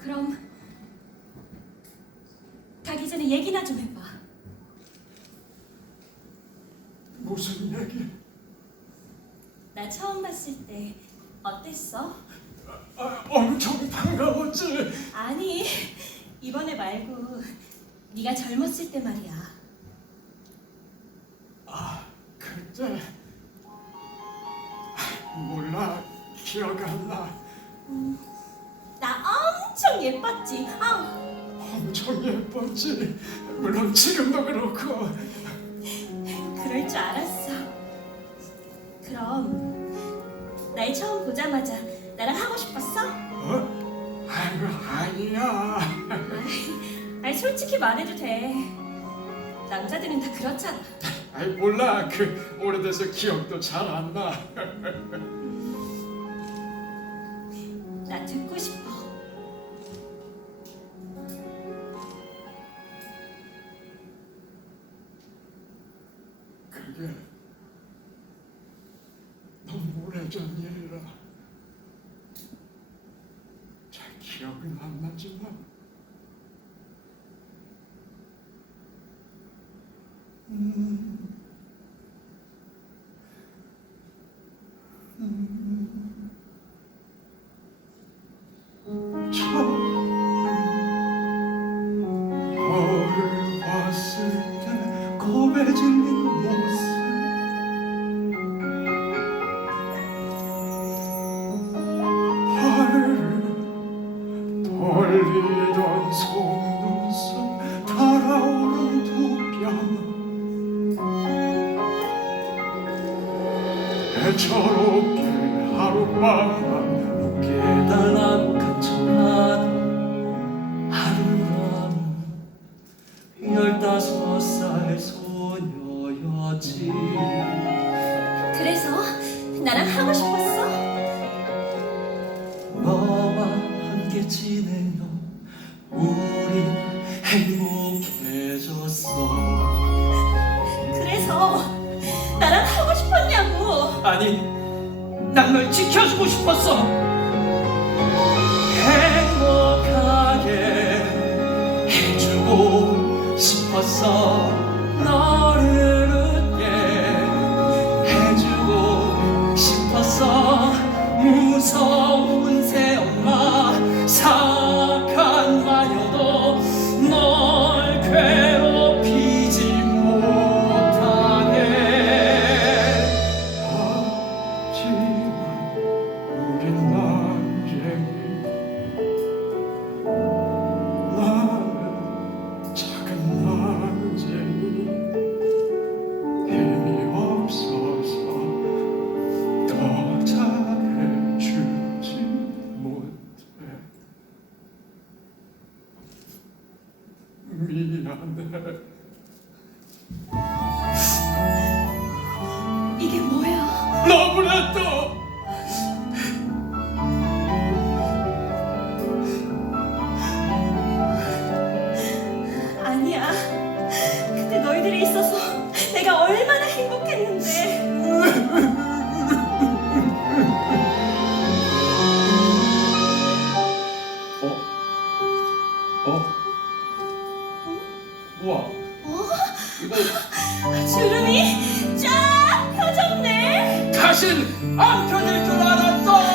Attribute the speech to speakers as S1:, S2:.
S1: 그럼 가기 전에 얘기나 좀 해봐.
S2: 무슨 얘기?
S1: 나 처음 봤을 때 어땠어?
S2: 아, 엄청 반가웠지.
S1: 아니 이번에 말고 네가 젊었을 때 말이야.
S2: 아, 그때 몰라 기억 안 나.
S1: 나 엄청 예뻤지. 아,
S2: 엄청 예뻤지. 물론 지금도 그렇고.
S1: 그럴 줄 알았어. 그럼 날 처음 보자마자 나랑 하고 싶었어?
S2: 어? 아이고 아니야.
S1: 아니 솔직히 말해도 돼. 남자들은 다 그렇잖아.
S2: 아이 몰라 그 오래돼서 기억도 잘 안 나.
S1: 나 듣고 싶어.
S2: 그게 너무 오래전 일이라 잘 기억은 안 나지만 음,
S1: 그래서 나랑 하고 싶었어?
S3: 아니 난 널 지켜주고 싶었어. 행복하게 해주고 싶었어 미안해. 이게 뭐야? 너무나 또 아니야. 그때 너희들이 있어서 내가
S2: 얼마나 행복했는데. 우와. 어? 이거 주름이 쫙 펴졌네. 다신 안 펴질 줄 알았어.